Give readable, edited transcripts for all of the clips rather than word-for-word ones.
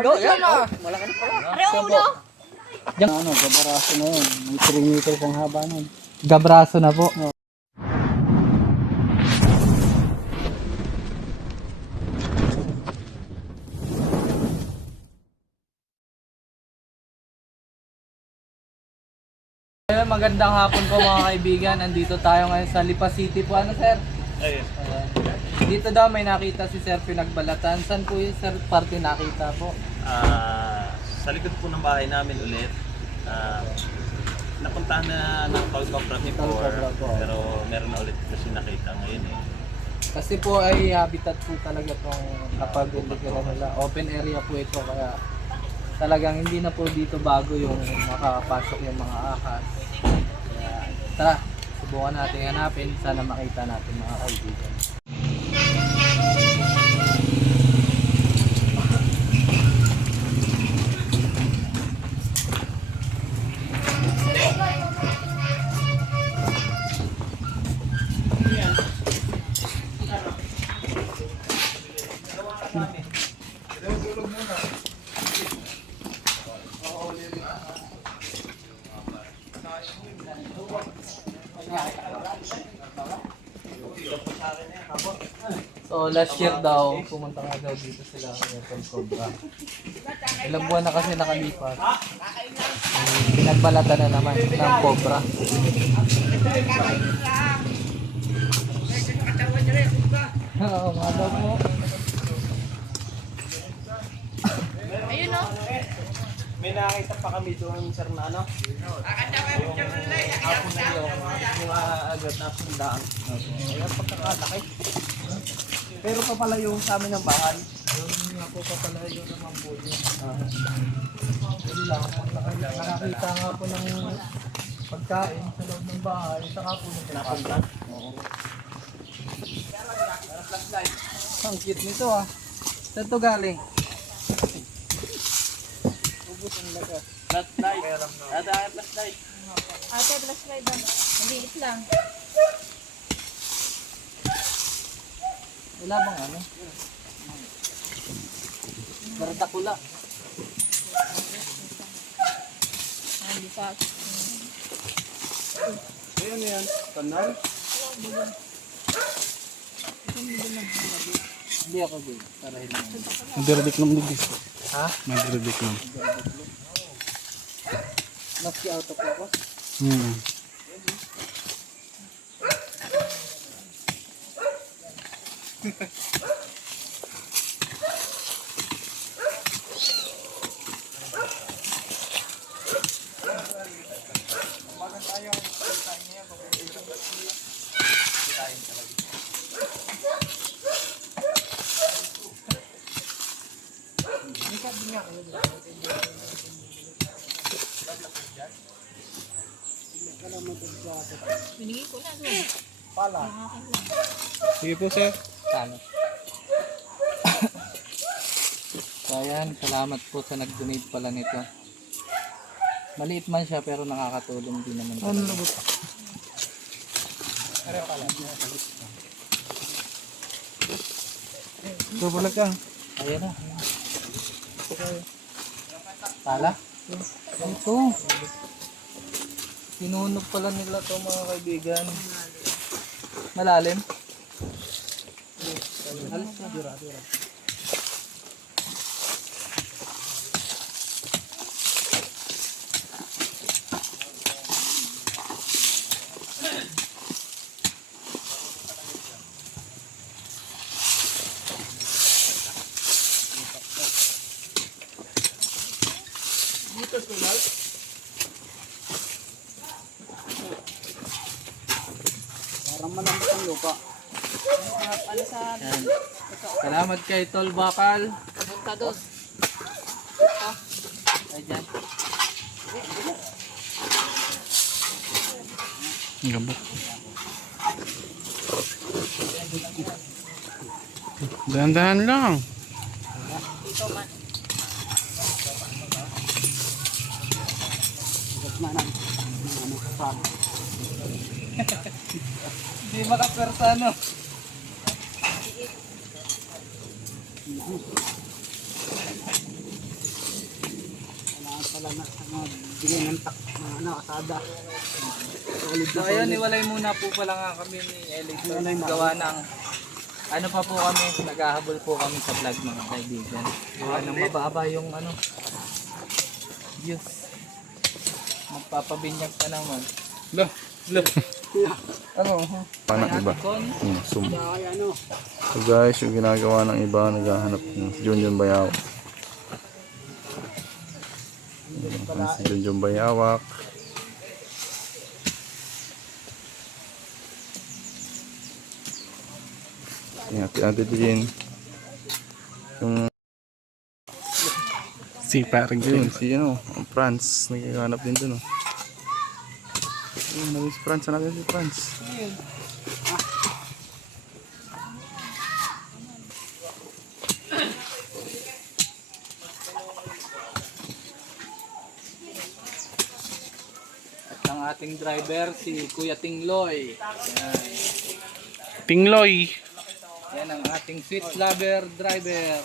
ulo. Yan. Malaki na pala. Pare ang ulo. Diyan, ano, gabraso na yun. May 3 meters ang haba nun. Gabraso na po. Magandang hapon po mga kaibigan. Andito tayo ngayon sa Lipa City po. Ano sir? Ayun. Dito daw may nakita si sir pinagbalatan. Saan po yung sir party nakita po? Sa likod po ng bahay namin ulit. Napuntahan na ng Talcobra before, Talcobra po. pero meron na ulit kasi nakita ngayon eh. Kasi po ay habitat po talaga itong napag-indikira nila. Open area po ito kaya talagang hindi na po dito bago yung makakapasok yung mga ahas. Kaya tara, subukan natin hanapin. Sana makita natin mga kaibigan. So last year daw, pumunta nga daw dito sila ng Cobra. Ilang buwan na kasi nakalipas. Pinagbalatan na naman ng Cobra. Oo, mga daw mo. Ayun o. May nakita pa kami doon sir na ano? Hapon na yung agad na sundaan. Ayan, pagkakalaki. Pero papalayo sa amin ng bahay. Yun nga po papalayo naman po yun. Yun lang, nakakita nga po ng pagkain sa loob ng bahay, saka po nung pinapuntan. Oo. Ang cute nito ah. Saan to galing? Ubus ang lagas. Flashlight. Ada flashlight. Ate, flashlight ba? Maliit lang. Wala bang ano? Bardakula. Hindi pa. Ayan yan. Kanal. Hindi ako good. Para hindi. Nagdiradik ng digis. Ha? Nagdiradik ng. Maski out of focus? Binigay ko na doon. Pala. Ang akin lang. Sige po, sir. Talo. So ayan, salamat po sa nag-donate pala nito. Maliit man siya pero nakakatulong din naman. Ano na ba? Ito pala ka. Ayan na. Pala? Ito. Sinunog pala nila to mga kaibigan. Malalim? Alis na. Dura. Parang malambot ang lupa. Ano sa Yan. Salamat kay Tol Bakal. punta doon? Ay dyan. Ang gabot. Dahan-dahan lang. Dito man. Hindi makapwersa no. pala na bigay ng asada. So ayun, niwalay muna po pala nga kami ni Elector. Gawa ng ano pa po kami, naghahabol po kami sa vlog mga kaibigan. Gawa ng mababa yung views. Magpapabinyag ka naman. Ano? Ng iba. Kon? So guys, yung ginagawa ng iba, naghahanap ng si Junjun Bayawak. Si Junjun Bayawak. Yan, Ate Jean. Yung Si parang yun, si ang Franz, naghahanap din dun Ayun, naging si Franz, natin si Franz. At ang ating driver, si Kuya Tingloy. Tingloy. Yan ang ating sweet lover driver.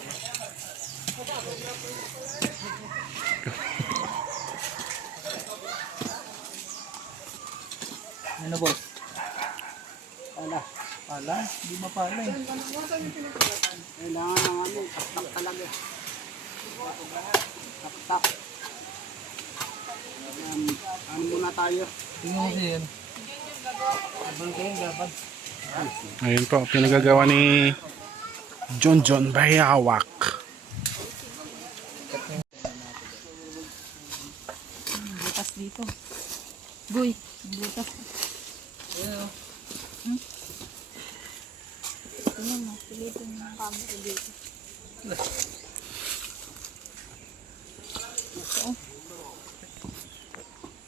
Ano boss? Pala? Di mapala eh. Kailangan ng taktak talaga. Taktak. Ano muna tayo? Tingnan mo siya yan. Abang kayo, dapat. Ayun po, pinagagawa ni John Bayawak. Butas dito. Goy, butas. Ayan o. Tingnan mo, pilitin mo ang camera dito.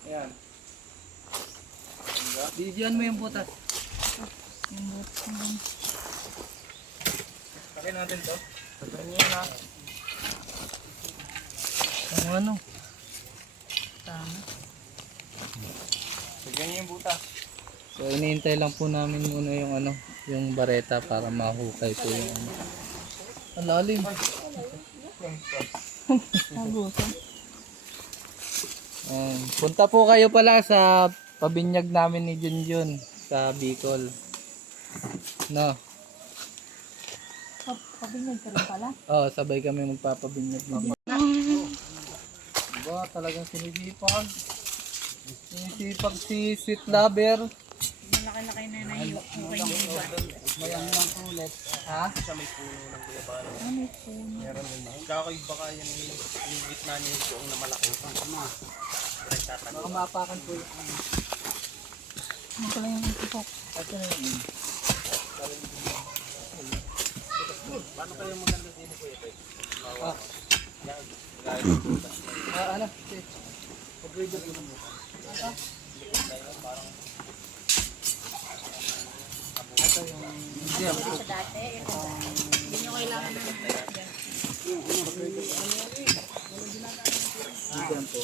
Ayan. Didiyan mo yung butas. Yung butas naman. Pakay natin to. Pakay niyo na. Ang ano? Tama. Pakay niyo yung butas. So iniintay lang po namin muna yung yung bareta para mahukay po yung Ang lalim. Nagutom. Punta po kayo pala sa pabinyag namin ni Junjun sa Bicol. No. Pabinyag ka rin pala. Oh, sabay kami magpapabinyag ni Ba, talagang sinisipag. Sinisipag si sweet lover. Malaki-laki na na yung okay na iba. Mayang lang ulit. Ha? Siya may puno ng guyabano. Ano po? Meron din. Kakoy baka yan yung gitna niya yung na malaki. Baka maapakan po yung Ano pala yung ipok? Ito na yun. Paano kayo maganda din ko ito? Ano? Pag-reader ko naman. Ito yung jam. Sa dati, ito. Hindi nyo kailangan na yan. Jam po.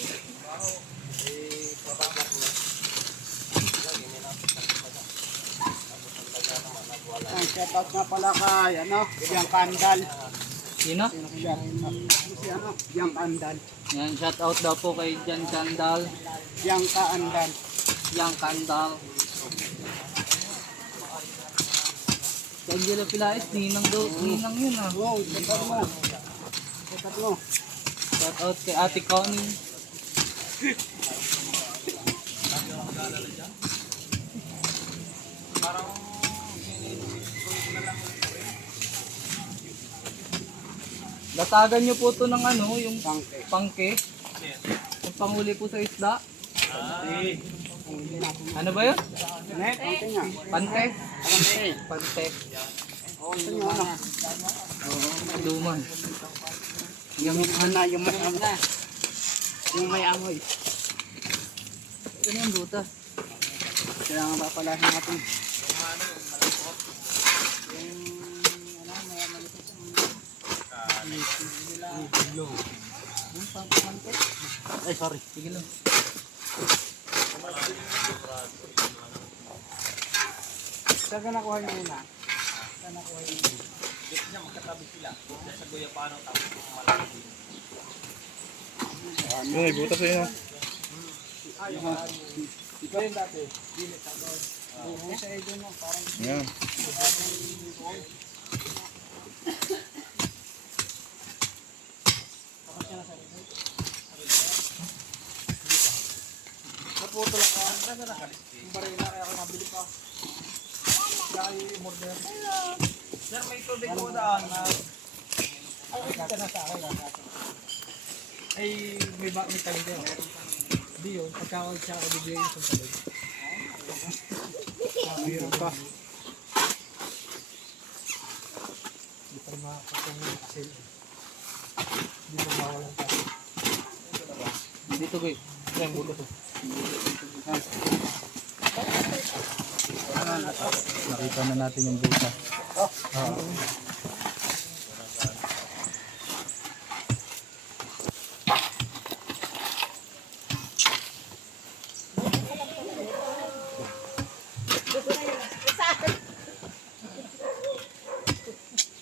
Shout out nga pala kay Yang Kandal. Sino? Yang Kandal. Yan, shout out daw po kay Jan Kandal. Yang Kaandal. Yang Kandal. Si Angelo Pilaes, ninang yun ah. Wow, shout mo. Shout mo. Shout out kay Ate Connie. Latagan nyo po to ng yung pangke. Yung panghuli po sa isda. Ano ba yun? Net, konti nga. Pante? Konti. Pante. Ito yung Luman. yung may amoy. Yung may amoy. Ito na yung butas. Kailangan papalahin natin. Ay, sorry. Sige lang. Saan ka nakuha niyo muna? Yung ibutas sa'yo na. Yan. Sir, may tubig po daan. Ay, may talig din. Hindi yun, pagkakawag siya ako bibigay yung talig. Mayroon pa. Hindi pa makakatungin kasi. Hindi pa mawalan kasi. Dito boy. Yan, bulo to. Nakita na natin yung buta.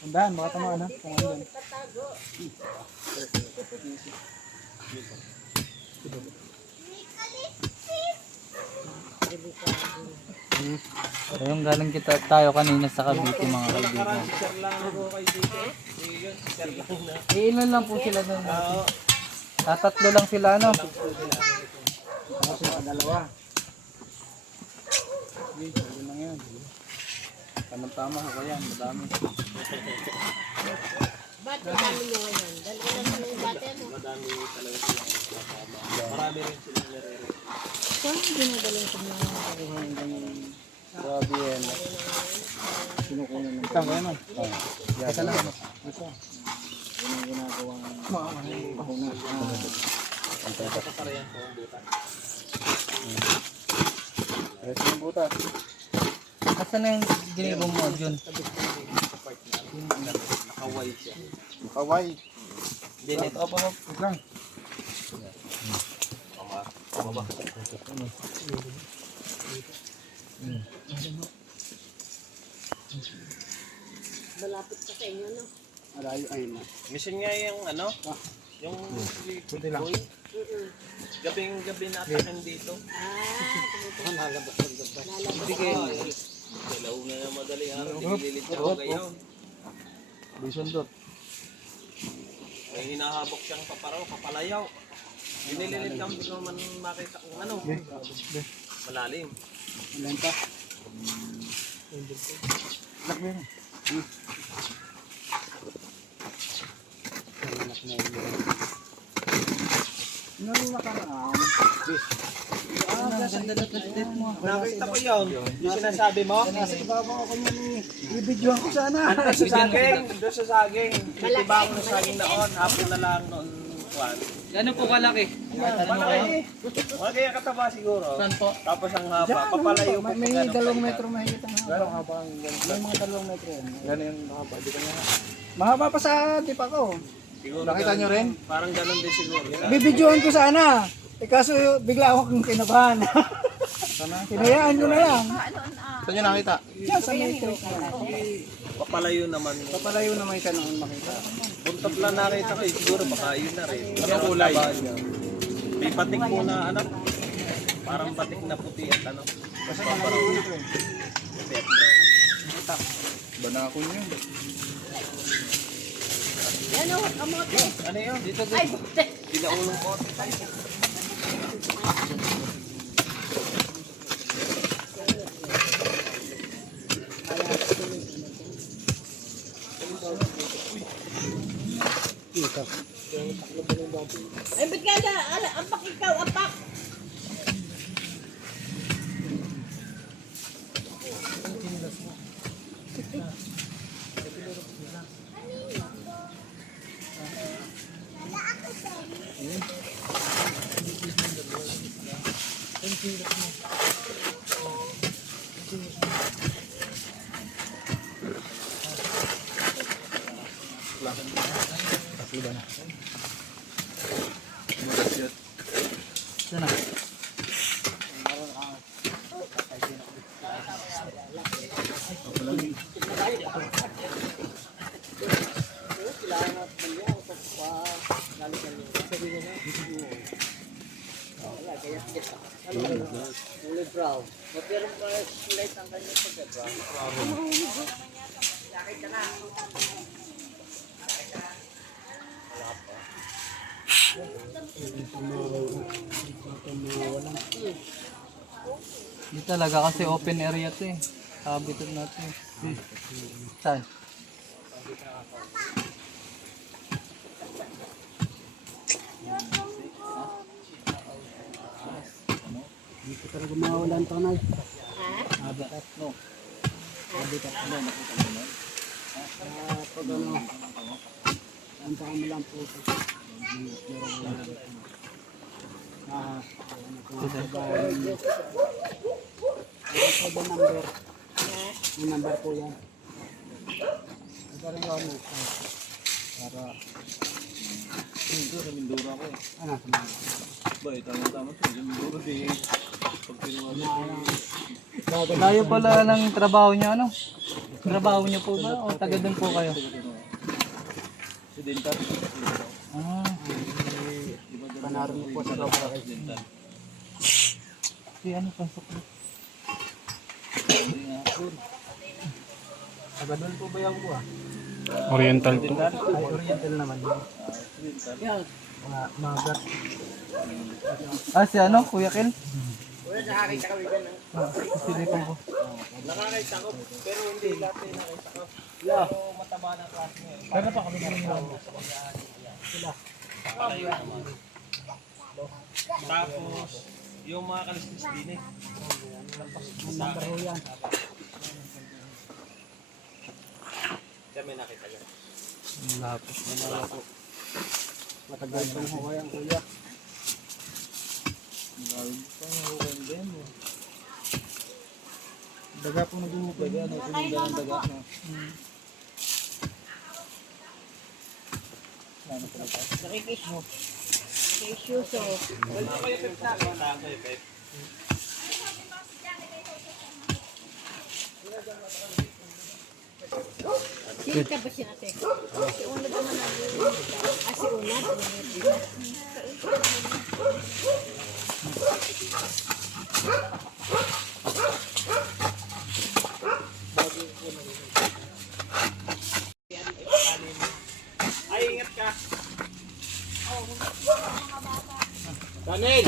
Tandaan, baka tamaan na. Kung ano yan. So, yung galing tayo kanina sa Cavite mga kaibigan. Sir lang ako kay dito. Yun, sir lang na. Ilan lang po sila doon. Tatatlo lang sila ano. Ako sila dalawa. Yun lang yan. Tamang-tama ako yan, madami. Ba't madami nyo ngayon? Dalawa lang yung dati mo. Madami talaga sila. Marami rin sila nire-re. Saan ginagaling sa mga Grabe yan. Sinukunan ng tama yan. Isa lang. Isa. Yun ang ginagawa ng pahunas. Paparehan po ang butas. Rest ng butas. Asan na yung ginibong mo, Jun? Nakaway siya. Kaway. Dinit. Opo, opo. Lang. malapit pa sa inyo, no? Malayo ay na. Mission nga yung ano? Yung Kunti lang. boy. Gabing-gabi natakin dito. Nalabas ng gabas. Hindi kayo. Kailaw na na madali araw. Nililit ako kayo. Bison dot. May hinahabok siyang paparaw, papalayaw. Nililit kang hindi ko naman makita kung ano. Malalim. Ilan pa? Lak mo yun. Ano nakaraan? Ganda na test mo. Nakita ko yun. Yung sinasabi mo? Nasa ibabaw ako niya ni i-videoan ko sana. Doon sa saging. Doon sa saging. Titibang ng saging noon. Hapon na lang noon. Kwan. Gano'n po kalaki? Malaki. Malaki ang kataba siguro. Saan po? Tapos ang haba. Papalayo po. May 2 metro mahigit ang haba. Gano'ng haba ang ganito? May mga 2 metro yan. Gano'n yung haba. Di kanya mahaba pa sa tipa ko. Siguro Nakita nyo rin? Parang ganun din siguro. Bibidyoan ko sana. Eh kaso bigla akong kinabahan. Hinayaan ko na lang. Saan nyo nakita? Diyan sa metro. Papalayo naman. Papalayo naman siya noon makita. Buntot lang nakita ko eh. Siguro baka yun na rin. Ano kulay? May batik po na ano. Parang batik na puti at ano. Kasi malayo ito eh. Banakon yun. Yan o, kamote. Ano yun? Dito Ay, dito. buti. Ginaulong ko. Ay, ba't ka na? Apak ikaw, apak. Saan na? Kulay brown. Pero light ang kanya pagka-brown. Hindi talaga kasi open area to eh. Habitat natin. Saan? Dito talaga mawalan to na. Habitat no. Habitat no. Nakita mo na. Pag ano, ang pakamo lang po. Ito ba number? Yung number po yan. Ito rin yung ano. Para Ito, sa Mindoro ko eh. ano, sumama. Ba, tama-tama to. Sa Mindoro di. Pag pinuha Layo pala ng trabaho niya ano? Trabaho niyo po ba? O taga doon po kayo? si Dental. Ah, Panaro mo po sa loob. si ano pasok mo? Taga doon po ba yung buwa? Oriental to. Ay, oriental naman yun. Yan. Magat. Ah, si ano? Kuya Kel? Wala nakakita kami dyan. Si Lipong ko. Nakakita ko, pero hindi lahat ay nakita ko. Yeah. So, mataba ng klase niya. Pero pa kami naman yun. Tapos, yung mga kalistis din eh. Ang number ho yan. Kami nakita yan. Lapos. Matagal pa ho kayang kuya. Daga po nag-uhukay. Daga. Issue so. Wala kayo pep na. Wala kayo pep. Sino ka ba siya ate? Si Una naman ang si Una. Ay, ingat ka. Daniel!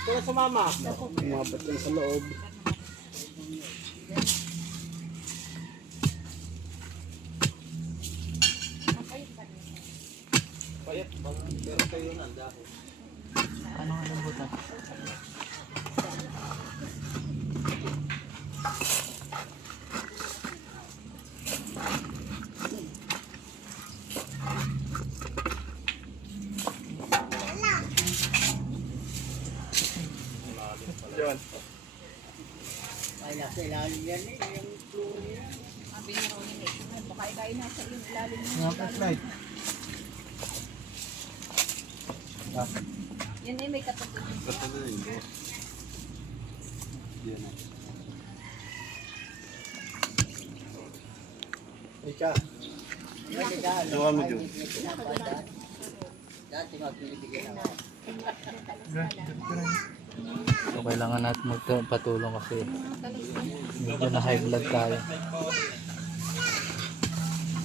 Ito na sa mama. Umabot yan sa loob. Payat, pero kayo na, dahil. Ano ang lambutan? Ay, nasa ilalim yan eh. Yung blue niya. Sabi niya ko yun eh. Baka ikaw ay nasa yung ilalim mo. Mga flashlight. Yan eh may katapunan. Ika. Doon mo dyan. Dati magbibigyan ako. So kailangan natin magpatulong kasi medyo na high blood tayo.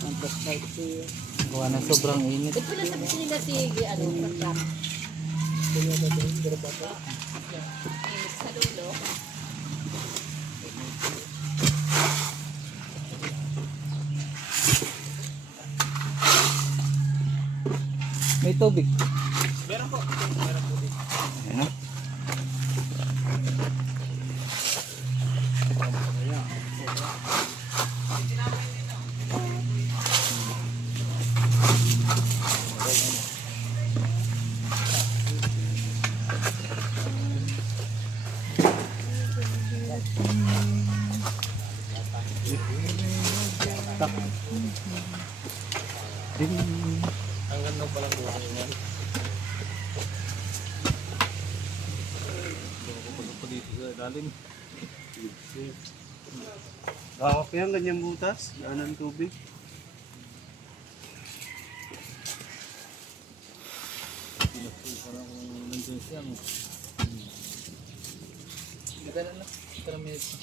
Ang flashlight po yun. Gawa ng sobrang init. Ito na sabi nila si ano, Pagkak. Init sa dulo. May tubig. Meron po. Ayan. Ang ganda palang buhay niyan. Dito sa dalim. Bakit yan, ganyang butas? Daan ng tubig. Parang kung nandun siya, no? Ganda na. 3 minutes.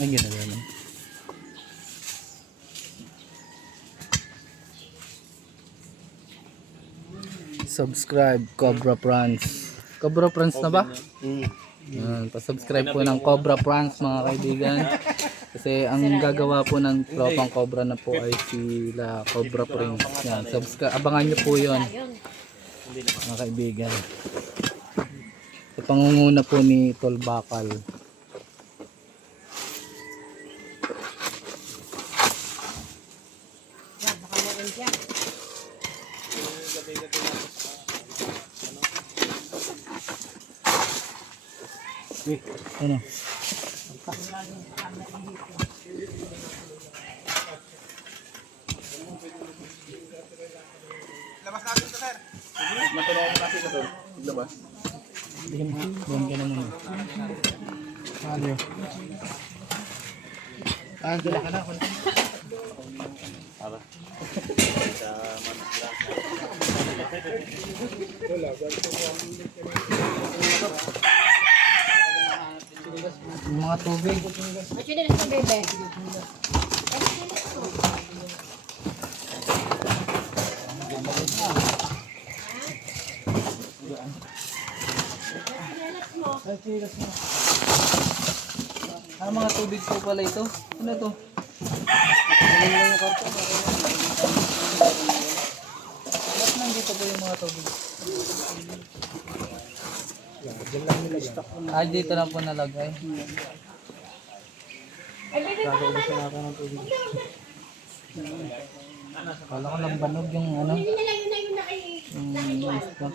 Ay, ginagawa na. Subscribe Cobra Prawns. Cobra Prawns na ba? Yan, pa-subscribe po ng Cobra Prawns mga kaibigan. Kasi ang gagawa po ng tropang Cobra na po ay sila Cobra Prawns. Yan, subscribe. Abangan nyo po yun mga kaibigan. Sa pangunguna po ni Tol Bakal. Yan, baka meron dyan. Ano? Doon ka na muna. Ano? Sila ka na. Yung mga tubig. Actually, nasa bebe. Ano mga tubig po pala ito? Ano to? Ba't nandito po yung mga tubig? Ah, dito lang po nalagay. Kala ko lang banog yung ano. Hindi na lang yun na yun na kay... Yung stock.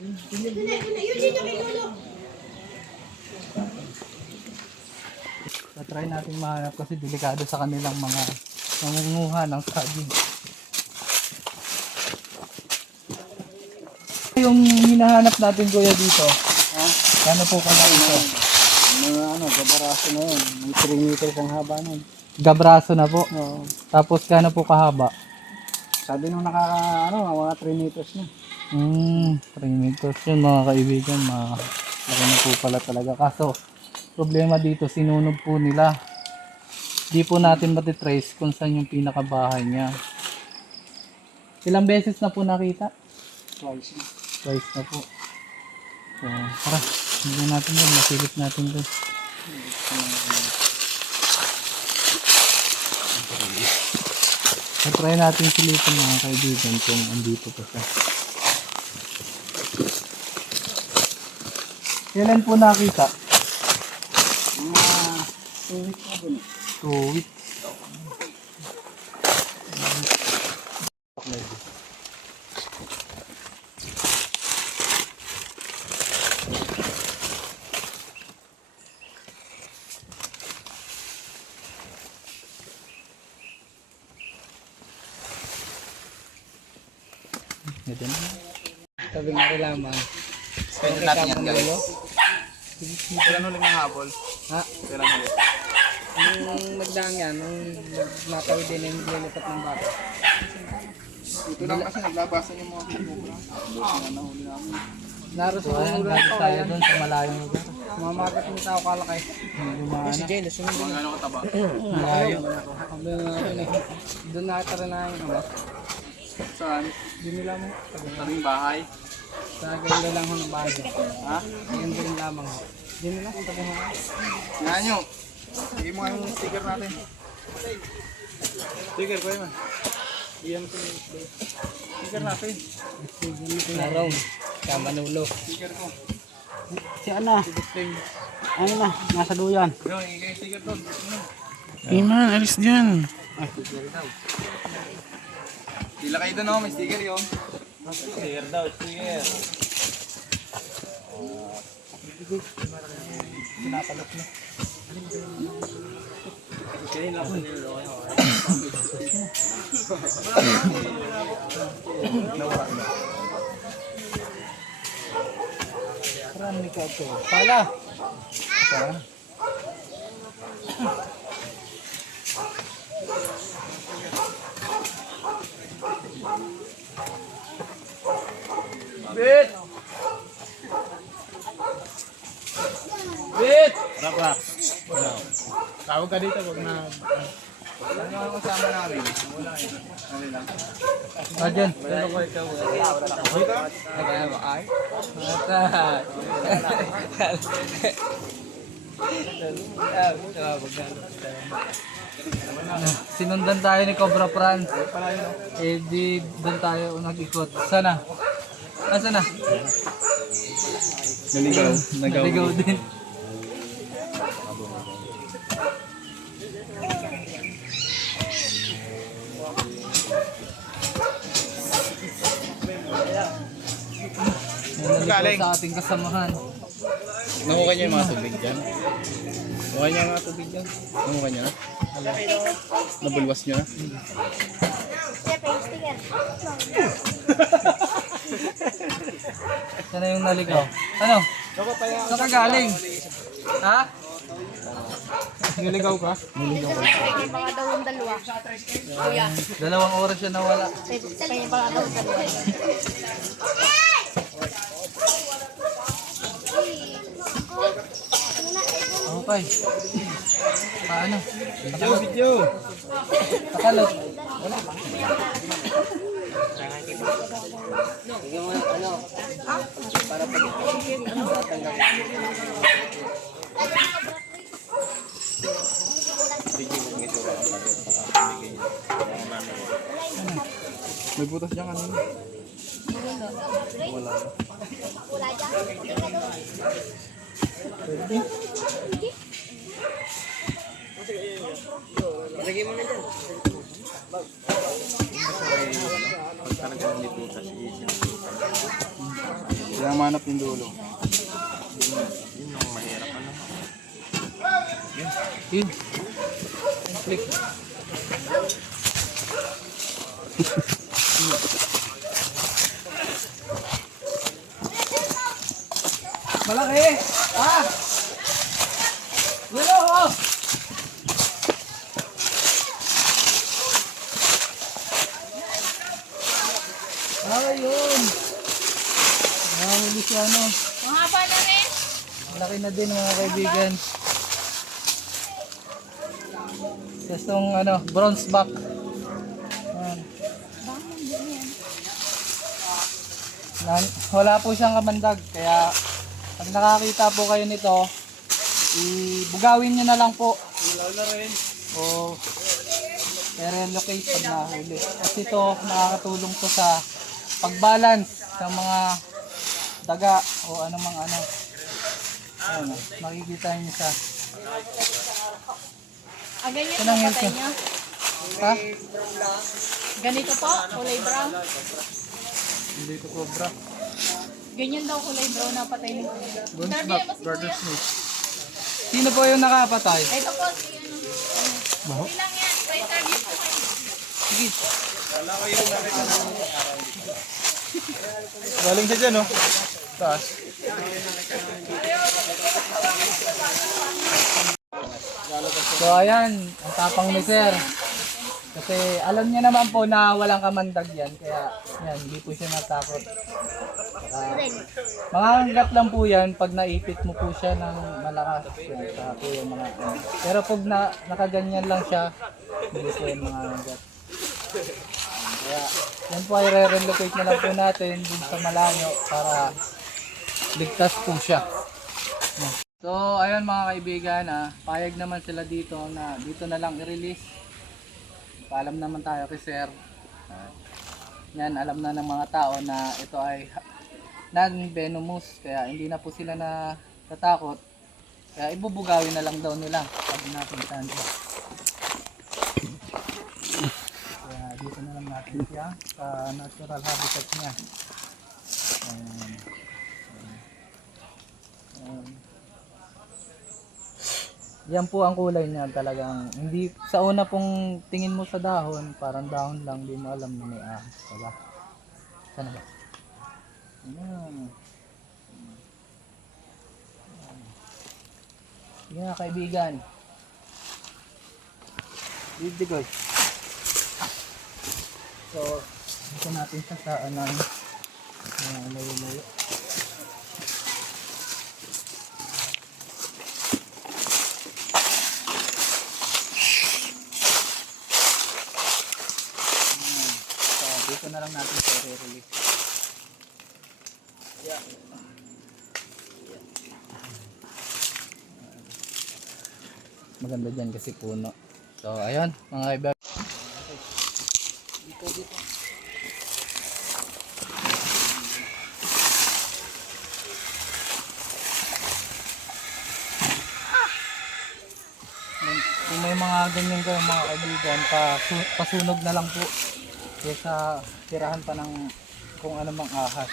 Yun dito kay Lolo. Try natin mahanap kasi delikado sa kanilang mga nangunguha ng saging. Yung hinahanap natin kuya dito, kano po kung ito? Mga ano, gabaraso na yun. May 3 meters ang haba nun. Gabraso na po. Oo. Tapos kano po kahaba? Sabi nung mga 3 meters na. 3 meters yun mga kaibigan. Laki na po pala talaga. Kaso, problema dito, sinunog po nila. Di po natin matitrace kung saan yung pinakabahay niya. Ilang beses na po nakita? Twice na. Twice na po. So, tara. Hindi natin yun. Masilip natin doon. Try natin silipin mga kaibigan kung andito pa siya. Kailan po nakita? Mga 2 weeks na dun. 2 weeks. Ito na. Sabi nga rin lamang. Spend natin yan guys. Kailan huling mga habol? Ha? Kailan huling? Nung nagdaan yan, nung natawid din yung lilipat ng bata. Dito lang kasi naglabasan yung mga kubra. Nahuli namin. Naroon sa ulan tayo doon sa malayong lugar. Mamagat yung tao kalakay. Hindi maana. Si Jay, nasunod Mga gano'ng kataba. Malayo. doon nakita rin na yung ano. Saan? Doon nila mo. Tabing bahay. Sa ganda lang ho ng bahay. Ha? Ngayon din lamang ho. Doon nila kung tabi mo. Nga nyo. Sige mo nga yung sticker natin. Sticker ko yun man. Iyan ko yung sticker natin. Naraw. Kamanulo. Sticker ko. Si Ana. Ano na, nasa duyan. Yun, yung sticker doon. Iman, alis dyan. Pila kayo doon oh, may sticker yun. Sticker daw, sticker. Marami ka ito. Pala. Pala. Tawag ka dito, wag na... Ano ang kasama namin? Wala eh. Ano lang? Dyan. Sinundan tayo ni Cobra Fran. Eh di doon tayo nag-ikot. Sana? Asa na? Naligaw. Naligaw din. Naligaw sa ating kasamahan. Nakuha niya yung mga tubig dyan. Nakuha niya yung mga tubig dyan. Nakuha niya na? Nabulwas niya na? Sana yung naligaw. Ano? Saan ka galing? Ha? Niligaw ka? Kaya baka daw yung dalawa. Kuya. 2 oras siya nawala. Kaya baka daw yung dalawa. Okay. Paano? Video! Takalot. May butas dyan kanina. Kaya manap yung dulo. Yun. Click. Malaki! Ah! Yun o! Ayun! Nahuli siya ano. Mahaba na rin. Malaki na din mga kaibigan. Itong ano, bronze back. Ayan. Wala po siyang kamandag, kaya pag nakakita po kayo nito, ibugawin nyo na lang po. O i-relocate pag nahuli. Kasi ito, nakakatulong to sa pag-balance sa mga daga o anumang ano. Ayan, makikita nyo siya. Ganyan Ito lang po yun patay siya. niya. Ha? Ganito po, kulay brown. Hindi ito cobra. Ganyan daw kulay brown na patay ni Kuya. Bronze Sabi back, niya, mas garter Kuya. snake. Sino po yung nakapatay? Ito po, si ano. Okay lang yan. Try service po kayo. Sige. Galing siya dyan, no? Taas. So ayan, ang tapang ni Sir. Kasi alam niya naman po na walang kamandag yan. Kaya yan, hindi po siya natakot. Mga hanggat lang po yan pag naipit mo po siya ng malakas. Yan, saka po yung mga pero pag nakaganyan lang siya, hindi po yung mga hanggat. Kaya yan po ay re-relocate na lang po natin dun sa malayo para ligtas po siya. Yan. So ayun mga kaibigan, payag naman sila dito na dito na lang i-release. Paalam naman tayo kay Sir. Yan, alam na ng mga tao na ito ay non-venomous, kaya hindi na po sila natatakot. Kaya ibubugawin na lang daw nila pag napuntahan siya. Kaya dito na lang natin siya sa natural habitat niya. Yan po ang kulay niya, talagang hindi sa una pong tingin mo sa dahon, parang dahon lang, di mo alam na may ahas pala. Sana ba? Ayan. Sige nga kaibigan. Bibigay. So, ito natin siya sa anong layo-layo. Dito na lang natin sa re-release. Maganda dyan kasi puno. So ayun mga kaibigan. Kung may mga ganyan kayo mga kaibigan, pasunog na lang po kaysa tirahan pa ng kung ano mang ahas.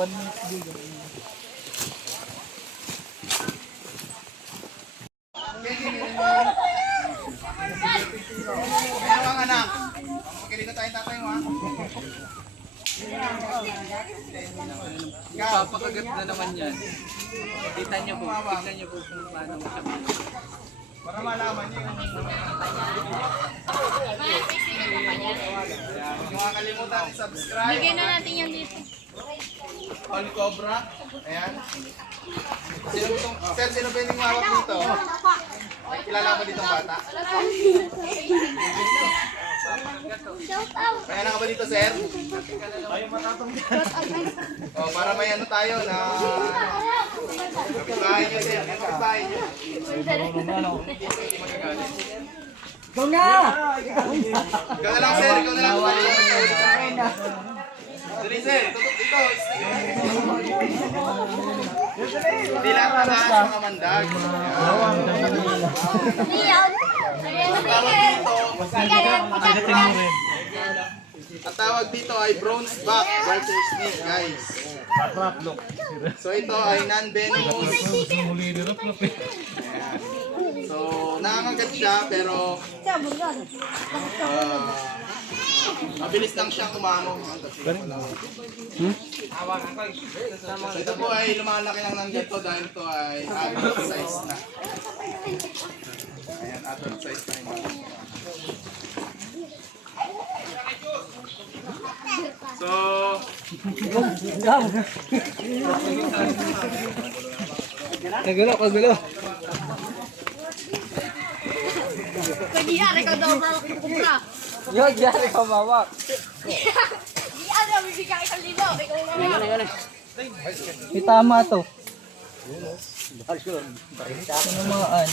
One minute video. Ano ang anak? Magaling na tayong tatay mo ha? Papakagat na naman yan. Tignan niyo po kung paano siya. Para malaman niyo yung... Huwag mga kalimutan i-subscribe. Bigyan na natin yan dito. On Cobra. Ayan. Sir, sino pwedeng mawak dito? Kilala mo ditong bata? Kaya na ka ba dito, sir? O, para may ano tayo na... Kapitbahay niyo, sir. Kapitbahay niyo. Ikaw na! Ikaw na lang, sir. Ikaw na lang. Dali, sir. Dito. Hindi lang taas mga mandag. Ang tawag dito ay bronze back garter snake, guys. So ito ay non-venomous. So nakakagat siya pero mabilis lang siyang umamong. So ito po ay lumalaki lang ng ganito dahil ito ay adult size na. Ayan, adult size na yun. So, Kagulo. Pwede yan, ikaw daw kubra. Yun, yari ka mawak. Di ano, bibigyan kitang libo. Ikaw na. May tama to. Ano mga an?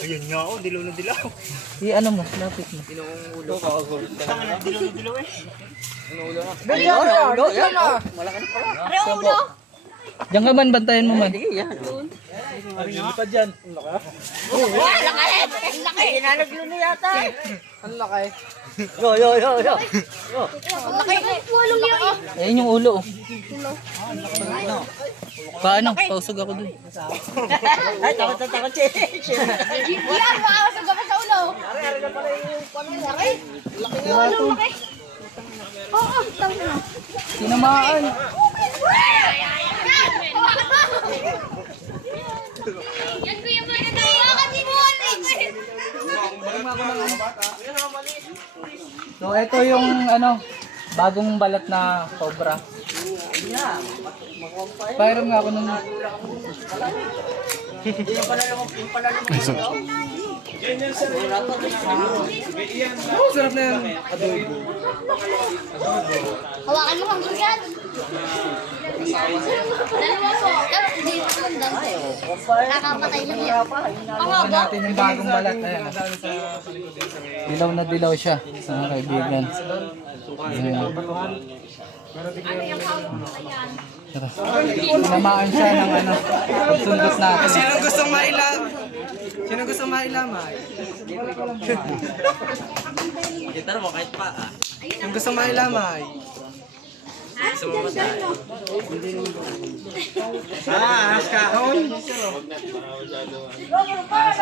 Ayun nga ako, dilaw na dilaw. Ano mo, lapit mo. Are, ulo. Diyan ka man, bantayan mo man. Pa dyan. Wala, laki. Laki. Inalaglo na yata. Ang laki. Yo. Laki. Walong yun. Ayan yung ulo. Oh. Paano? Pausog ako dun. Ay, takot siya. Yan, makakasag ka pa sa ulo. Laki. Walong laki. Oo, tawag na. Tinamaan. Yan ko yung mga natawa kasi mo. So ito yung bagong balat na cobra. Pairam nga ako nung... Sarap na yan. Hawakan mo kang yan. Dalawa po. Pero hindi ito lang dan. Nakakapatay lang yan. Ito natin yung bagong balat. Ayan. Dilaw na dilaw siya sa mga kaibigan. Ayan. Tara. Tinamaan siya ng pagsundot natin. Sino gustong mailamay? Gitar mo kahit pa ah. Yung gustong mailamay? Haskahon?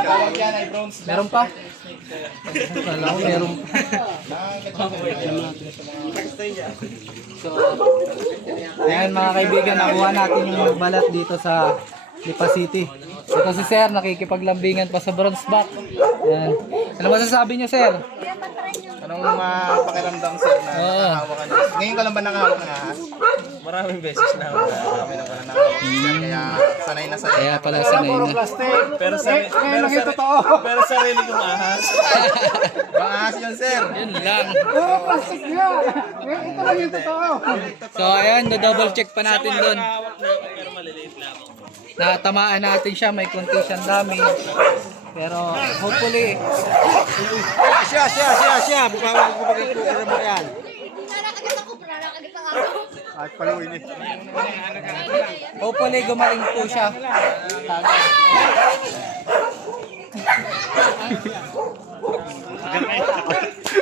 tawag yan ay bronze back. Meron pa? Kala ko meron pa. So, ayan mga kaibigan, nakuha natin yung balat dito sa Lipa City. Ito si Sir, nakikipaglambingan pa sa bronze back. Yan. Ano masasabi niyo, Sir? Anong pakiramdam sir na nakahawakan niyo? Ngayon ka lang ba nakahawak ng ahas? Maraming beses na. Marami na pala nakahawak sir, kaya sanay na sanay. Kaya pala sanay na. Pero sa pero sarili kong ahas. Bang ahas yun sir. Yun lang. Puro plastic nga. Ito lang yung totoo. So ayan, double check pa natin doon. Nakahawak na ako pero maliliit lang. Natamaan natin siya, may konti siyang damage. Pero hopefully, Siya. Bukawag ko pag-ipura mo yan. Nanakagat ako, nanakagat ako. At paluin eh. hopefully gumaling po siya.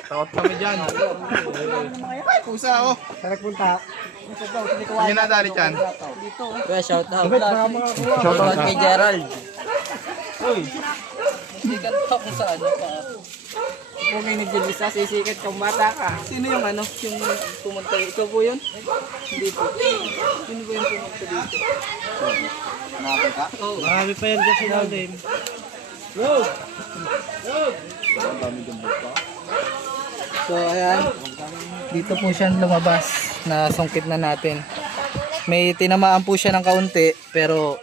Takot kami dyan. Pusa oh. Saan nagpunta? Hindi na dali dyan. Kaya shout out. Shout out kay Gerald. Uy. Sikat pa kung saan pa. Kung inigilisa, sisikat kang bata ka. Sino yung ano? Yung pumunta? Ikaw po yun? Hindi po. Sino po yung pumunta dito? Nakakita? Marami pa yan dyan sinalim. So ayan. Dito po siya lumabas. Nasungkit na natin. May tinamaan po siya ng kaunti. Pero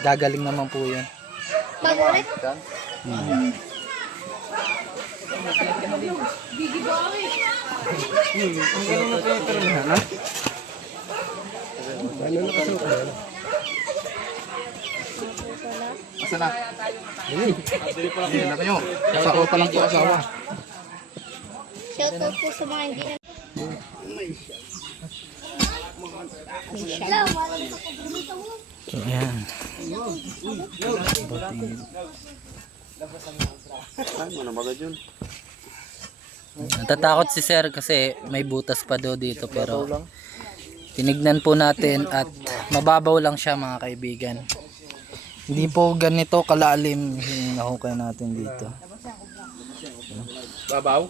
gagaling naman po yun. Bago ulit. Asa na? Hindi na kayo. Sa ko pa lang po asawa. Shoutout po sa mga hindi na... Hello, maraming ako bumita mo. So ayan. Natatakot si Sir kasi may butas pa daw dito pero tinignan po natin at mababaw lang siya mga kaibigan. Hindi po ganito kalalim yung nahukay natin dito. Babaw?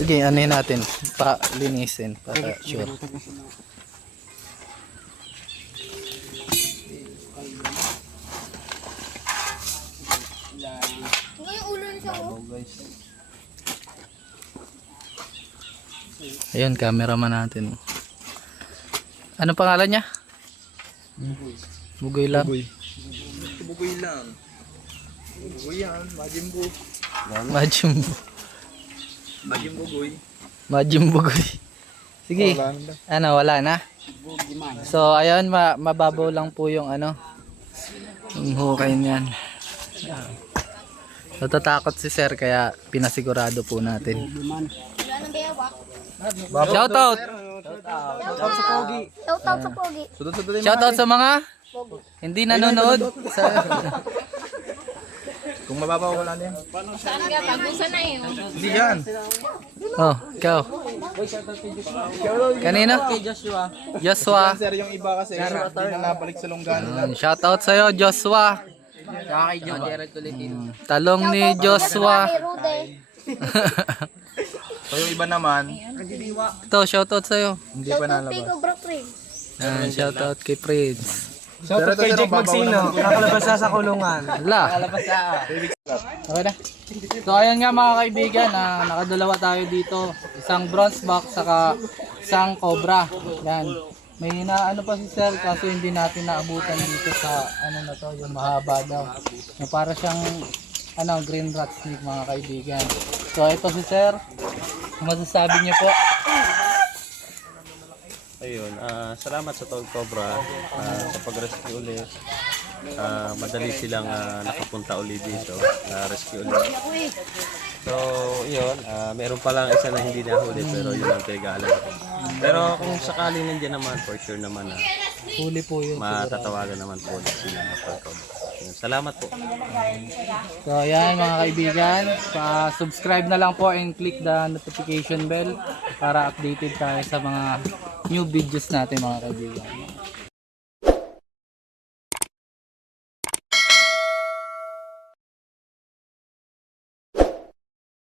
Sige, anuhin natin, palinisin para sure. Nga yung ulo niya oh. Ayun, cameraman natin. Ano pangalan niya? Bugoy lang. Bugoy lang. Bugoy yan. Majimbo. Majimbo. Majimbugoy. Majimbugoy. Sige. Ano, wala na? So, ayun, mababaw lang po yung ano. Yung hukay niyan. Natatakot si Sir kaya pinasigurado po natin. Wala nang bayawak. Shoutout! Shoutout sa Pogi. Shoutout sa Pogi. Shoutout sa mga hindi nanonood. Kung mababaw wala na yan. Saan ka? Tagusan na eh. Hindi yan. Oh, ikaw. Kanina? Joshua. Sir yung iba kasi hindi na nabalik sa lunggan. Shoutout sa'yo, Joshua. Talong ni Joshua. So yung iba naman, Ito, shoutout sa'yo. hindi pa Shoutout kay nalabas. Cobra Prince. Shoutout kay Prince. Shoutout kay Jake Magsino. Nakalabas na sa kulungan. Hala. Okay na. So ayan nga mga kaibigan, nakadalawa tayo dito. Isang bronze box saka isang cobra. Yan. May inaano pa si Sir kasi hindi natin naabutan dito sa ano na to, yung mahaba daw. Na para siyang ano, green rat snake mga kaibigan. So ito si Sir. Masasabi niyo po? Ayun, salamat sa Tog Cobra sa pag-rescue ulit. Madali silang nakapunta ulit dito, rescue ulit. So, yun, meron pa lang isa na hindi nahuli pero yun ang pinag-aalala ko. Pero kung sakaling nandiyan naman, for sure naman Huli po yun. matatawagan naman po ulit sila ng Tog Cobra. Yun, salamat po. So ayan mga kaibigan, subscribe na lang po and click the notification bell para updated tayo sa mga new videos natin mga kaibigan.